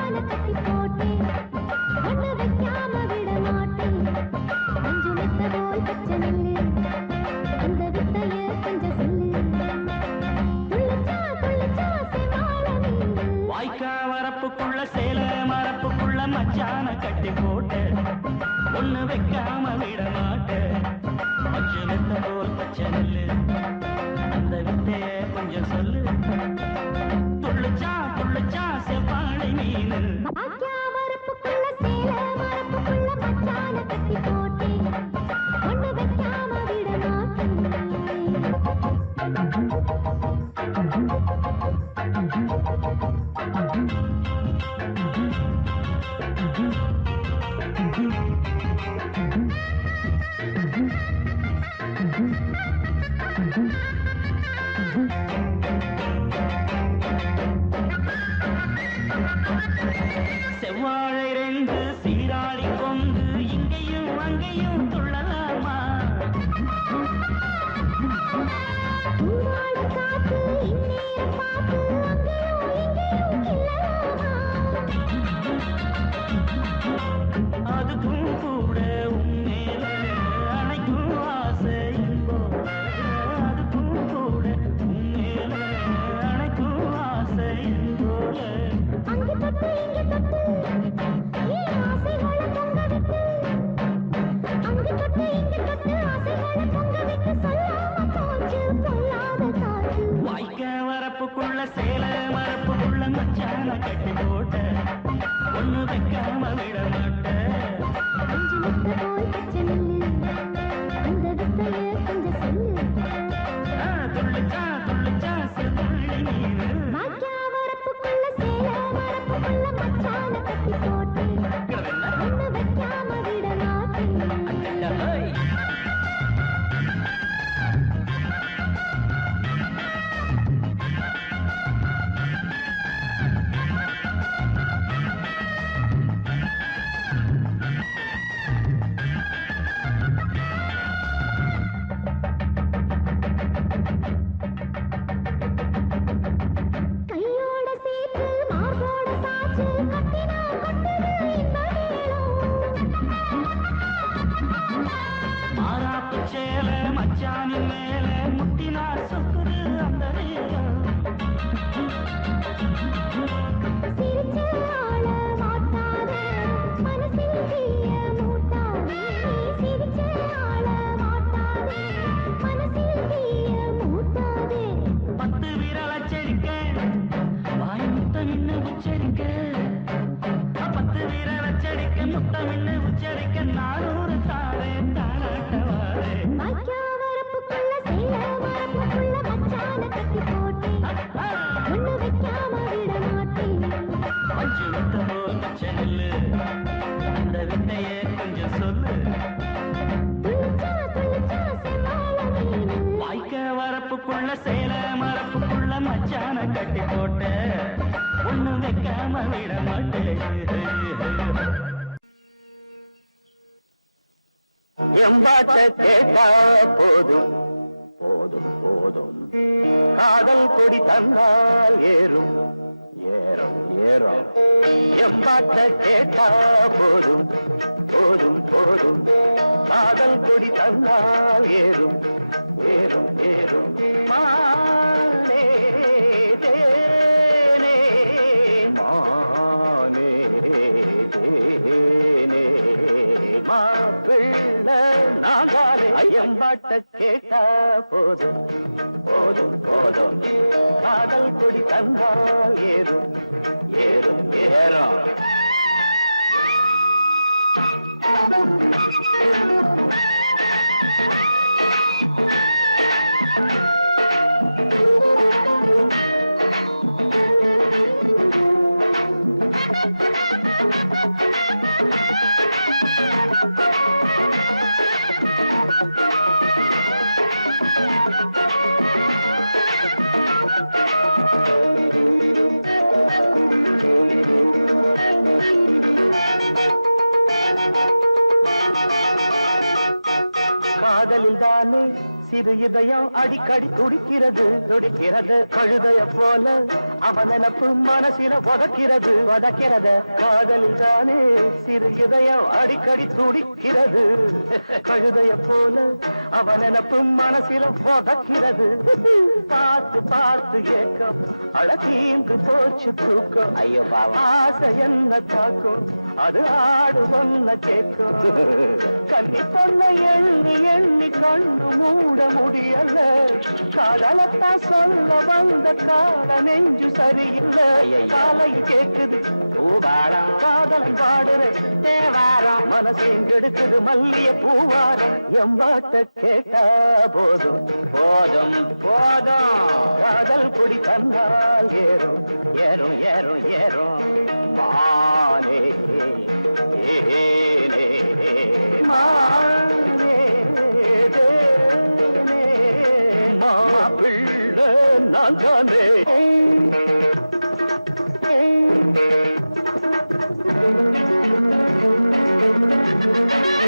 கட்டி போட்டேன் மரப்புக்குள்ள சேல மரப்புக்குள்ள மச்சான கட்டி போட்ட. ஒண்ணு வைக்காம விட மாட்ட. மரப்புக்குள்ள சேல மரப்புக்குள்ள மச்சான கட்டி போட்ட ஒண்ணு வைக்காம விட மாட்டேன் எம்பாட்ட கேட்டா போதும். போதும் போதும். காதல் கொடி தந்தால் ஏறும். ஏறும் ஏறும். எம்பாட்ட கேட்டா போதும். போதும் போதும். காதல் கொடி தந்தால் ஏறும். ஏறும் பாட்ட கேட்டா போதும். போதும் போதும். காதல் கொடி தந்தால் ஏறும் ஏறும் ஏறும். Thank you. சிறு இதயம் அடிக்கடி துடிக்கிறது துடிக்கிறது கழுதைய போல. அவன் நினப்பு மனசில உதக்கிறது உதக்கிறது காதலில் தானே சிறு இதயம் அடிக்கடி துடிக்கிறது. கழுதைய போல அவன் நினப்பு மனசில உதக்கிறது பார்த்து பார்த்து ஏக்கம் அழகீந்து போச்சு தூக்கம். ஐயோ ஆசை என்ன தாக்கும் அது ஆடு ஒன்ன கேட்கும் கண்ணி பொண்ண எண்ணி எண்ணி கண்ணு மூட முடியல. காதலத்தான் சொல்ல வந்த கால நெஞ்சு சரியில்லை. காலை கேக்குது. பூவாரம் காதலன் பாடுற தேவாரம். மனசையும் கெடுக்குது மல்லிய பூவாரம். எம்பாட்ட கேட்டா போதும். போதும் போதும். காதல் குடி தந்தால் ஏறும். ஏறும் ஏறும் ஏறும். மானே ஏனே. மானே. மாப்பிள்ளை நான் தானே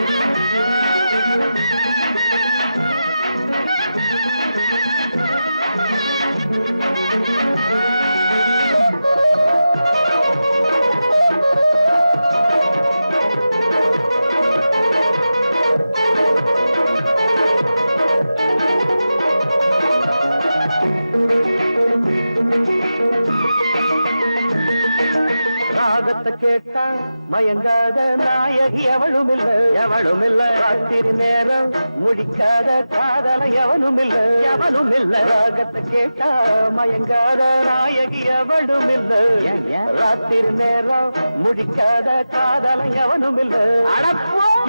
ராகத்தை மயங்காத நாயகி எவளும் இல்ல எவளும் இல்ல ராத்திரி நேரம் முடிக்காத காதல எவனும் இல்ல எவனும் இல்ல ராகத்தை கேட்டா மயங்காத நாயகி எவளும் இல்ல ராத்திரி நேரம் முடிக்காத காதல எவனும் இல்ல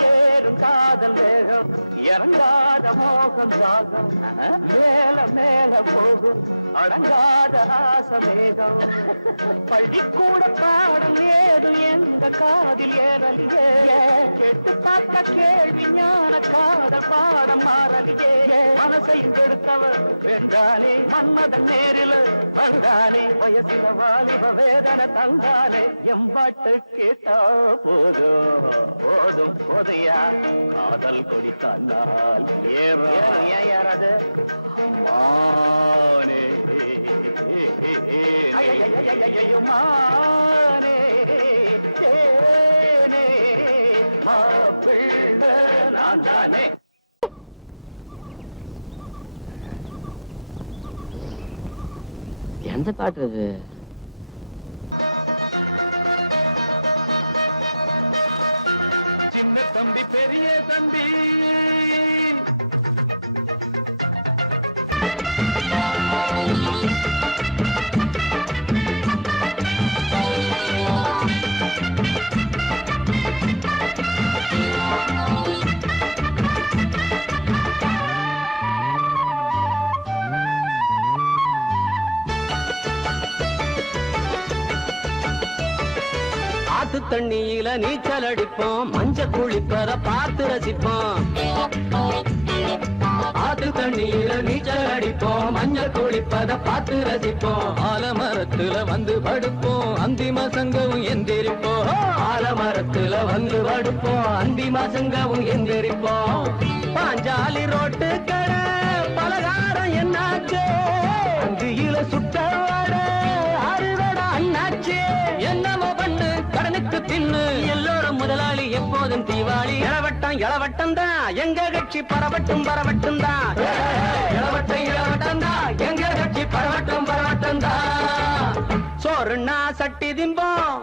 ஏறும் காதல் வேகம் இறங்காத மோகம் ராகம் மேல மேல போகும். அடங்காத ஆசமேகம். பள்ளிக்கூட பாடம் ஏதும் எங்க காதில் ஏறலியே? கேட்டு பார்த்த கேள்வி ஞான காதல் பாடம் மாறலியே? மனசை கெடுத்தவர் வென்றானே மன்மதன் நேரில் வந்தானே. வயசில வாலிப வேதனை தந்தானே. எம்பாட்டு கேட்டா போதும். போதும் போதையா? காதல் கொடி தந்தால் ஏறும் ஏன் யாராது? மானே. மானே மாப்பிள்ளை நான் தானே எந்த பாட்டு இது சின்ன தம்பி பெரிய தம்பி? தண்ணியில நீச்சல் அடிப்போம் மஞ்ச குளிப்பத பார்த்து ரசிப்போம். ஆத்து தண்ணியில நீச்சல் அடிப்போம் மஞ்சள் குளிப்பத பார்த்து ரசிப்போம். ஆலமரத்துல வந்து படுப்போம். அந்தி சங்கவும் எந்திரிப்போம். ஆலமரத்துல வந்து படுப்போம். அந்தி சங்கவும் எந்திரிப்போம். பாஞ்சாலி ரோட்டு கடை பலகாரம் என்னாச்சு? அந்தியில சுட்ட தின்னு எல்லோரும் முதலாளி எப்போதும் தீவாளி. இளவட்டம் இளவட்டம் தான். எங்க கட்சி பரவட்டும் பரவட்டும் தான். இளவட்டம் இளவட்டம் தான். எங்க கட்சி பரவட்டும் பரவட்டும் தான். சோறுனா சட்டி திம்போம்.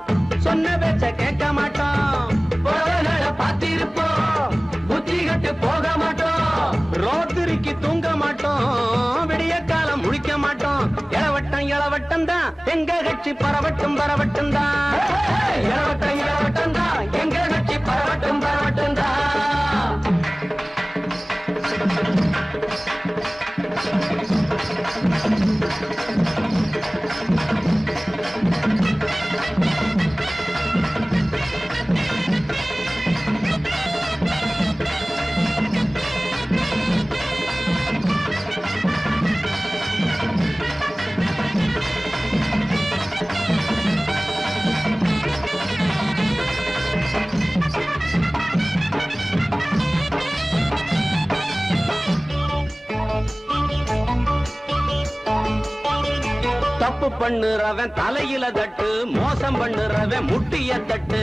சொன்ன பேச்ச கேட்க மாட்டோம். பார்த்திருப்போம். புத்தி கட்டு போக மாட்டோம். ரோத்திரிக்கு தூங்க மாட்டோம். பரவட்டும் எங்க கட்சி பரவட்டும் பரவட்டும் தான் இரவட்டம் இரவட்டம் தான் எங்க கட்சி பரவட்டும் பரவட்டும் பண்ணுறவன் தலையில தட்டு மோசம் பண்ணுறவன் முட்டிய தட்டு.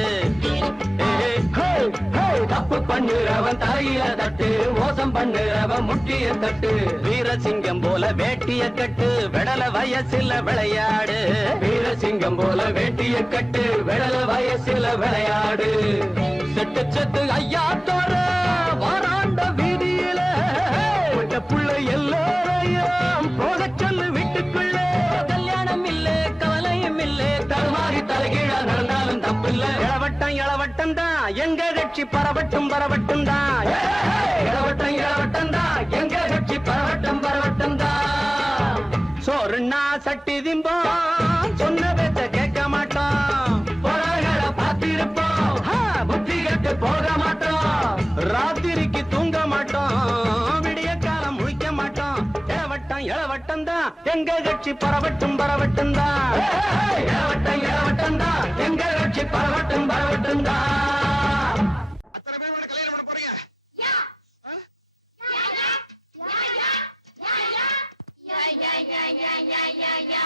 தப்பு பண்ணுறவன் தலையில தட்டு மோசம் பண்ணுறவன் முட்டிய தட்டு. வீரசிங்கம் போல வேட்டிய கட்டு விடல வயசுல விளையாடு. வீரசிங்கம் போல வேட்டிய கட்டு விடல வயசுல விளையாடு. செட்டு செட்டு ஐயா தோற வாராண்ட வீதியில. புள்ள எல்லாரையும் போக சொல்லு வீட்டுக்குள்ள இளவட்டம் இளவட்டம் தான். எங்க கட்சி பரவட்டும் பரவட்டும் தான். இளவட்டம் இளவட்டம் தான். எங்க கட்சி பரவட்டும் பரவட்டும் தான். சோறுன்னா சட்டி திம்போம். சொன்ன கேட்க மாட்டோம். போராகளை பார்த்திருப்போம். புத்தி கட்டு போக மாட்டோம். இளவட்டம் தான் எங்க கட்சி பரவட்டும் பரவட்டும் தான் இளவட்டம் தான் எங்க கட்சி பரவட்டும் பரவட்டும் தான் அத்தனை பேர் உனக்கு கல்யாணம் பண்ண போறீங்க? யா. ஆ? யா. யா யா யா யா யா யா யா.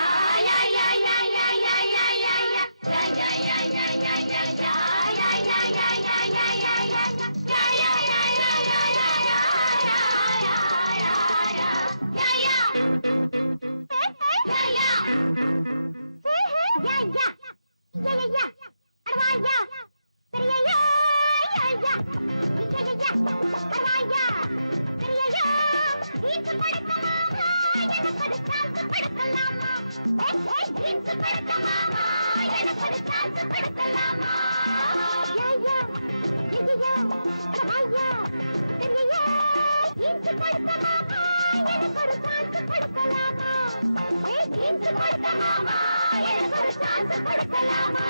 கொடுக்கலாமா எனக்கு ஒரு சான்ஸ் கொடுக்கலாமா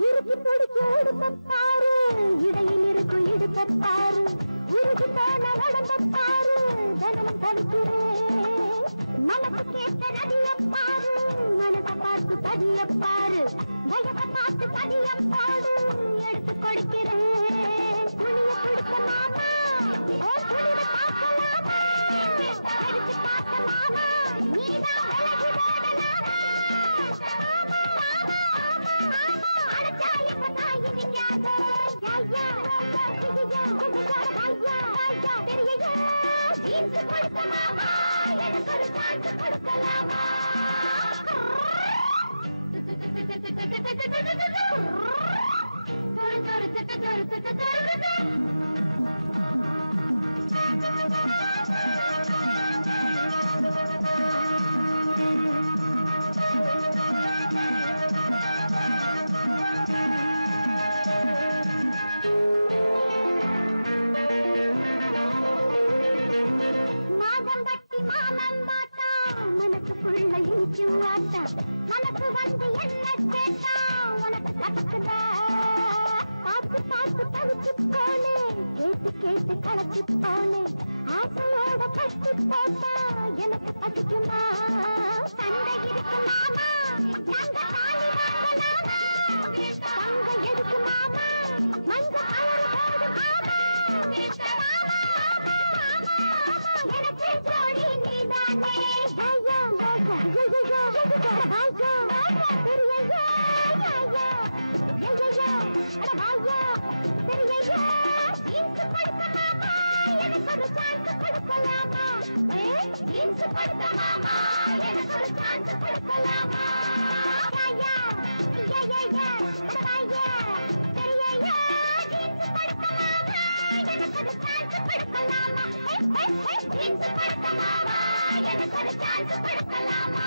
இறுக்கி பிடிச்சு எடுத்த பாரு. இடையில் இருக்கும் எடுத்த பாரு. உருகி போன உடம்ப பாரு. தினமும் தவிக்கிறேன் மனசு கேட்ட நதிய பார்த்து பதிய பாரு berselama. எனக்கு பாப்பா எனக்கு படிக்குமா தந்தை இருக்கு மாமா. எனக்கு ஒரு சான்ஸ் கொடுக்கலாமா ஐயா ஐயா ஐயா ஐயா பெரியய்யா ஜீன்ஸ் படுத்த மாமா எனக்கு ஒரு சான்ஸ் கொடுக்கலாமா ஜீன்ஸ் படுத்த மாமா எனக்கு ஒரு சான்ஸ் கொடுக்கலாமா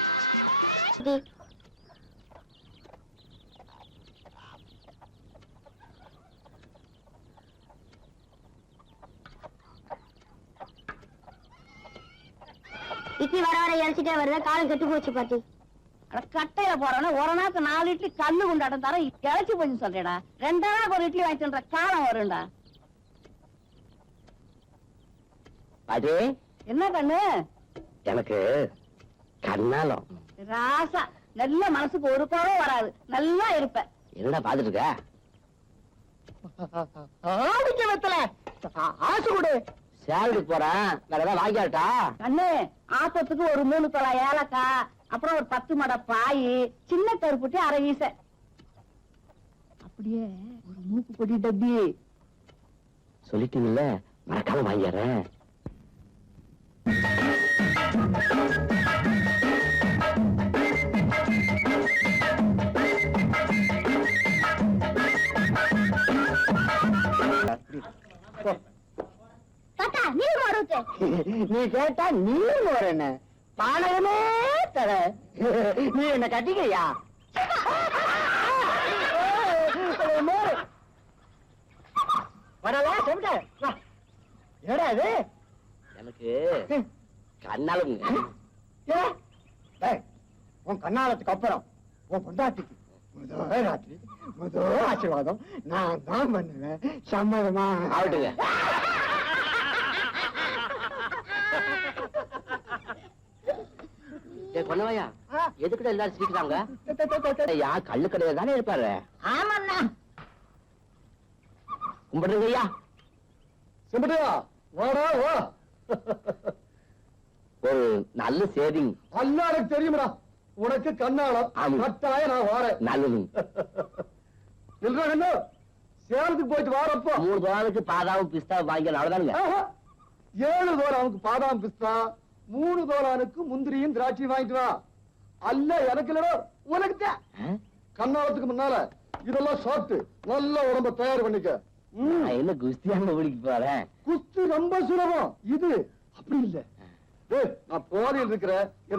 இட்லி வர வர இறச்சிட்டே வருது காலம் கெட்டு போச்சு பாட்டி அட கட்டையில போறவன ஒரு நாக்கு நாலு இட்லி கல்லு கொண்டாடம் தர இழைச்சி போச்சு சொல்றேடா ரெண்டா நாக்கு ஒரு இட்லி வாங்கி தின்ற காலம் வரும்டா பாட்டி என்ன கண்ணு எனக்கு கண்ணாலம் ராசா நல்ல மனசுக்கு ஒரு குறவும் வராது நல்லா இருப்ப என்னடா பாத்துட்டு இருக்க ஆடிக்க வெத்தல ஆசு கொடு சேலரி போறேன். வேற ஏதாவது வாங்கியாட்டா கண்ணு ஆப்பத்துக்கு ஒரு மூணு தொலை ஏலக்காய் அப்புறம் ஒரு பத்து மட பாய் சின்ன கருப்புட்டி அரை வீச அப்படியே ஒரு மூக்கு பொடி டப்பி சொல்லிட்டீங்கல்ல மறக்காம வாங்கிடுறேன் மாறுத்து நீ கேட்டா நீ என்ன? பானகமே தர. நீ என்ன கட்டிக்கிறியா? வரலா சொல்லிட்ட ஏடா இது? எனக்கு கண்ணாலம் உன் கண்ணாலத்துக்கு அப்புறம் உன் பொண்டாட்டிக்கு முதல் ராத்திரி முதல் ஆசீர்வாதம் நான் தான் பண்ணுவேன். சம்மதமா? ஆகட்டுங்க. எதுக்குடா எல்லாரும் சிரிக்கிறாங்க? ஐயா கள்ளு கடையில தானே இருப்பாரு? ஆமாண்ணா. கும்பிடுங்க ஐயா சிம்பிட்டியா வாடா வா. ஒரு நல்ல சேவிங் அல்லா எனக்கு தெரியுமடா. உனக்கு கண்ணாலம் ஆமா. கட்டாய நான் வாரேன். நல்லது சேலத்துக்கு போயிட்டு வாரப்போ. மூணு பாதாவும் பிஸ்தா வாங்கிக்கலாம் அவ்வளவுதானுங்க. ஏழு தோலானுக்கு பாதாம் பிஸ்தா மூணு தோலானுக்கு முந்திரியும் திராட்சையும் வாங்கிட்டு வா. அல்ல எனக்கு இல்லடா உனக்கு தான்? கண்ணாலத்துக்கு முன்னால இதெல்லாம் சாப்பிட்டு நல்ல உடம்ப தயார் பண்ணிக்க. ம். நான் என்ன குஸ்தியாங்க பிடிக்க போறேன்? குஸ்தி ரொம்ப சுலபம். இது அப்படி இல்ல. நான் போதையில் இருக்கிற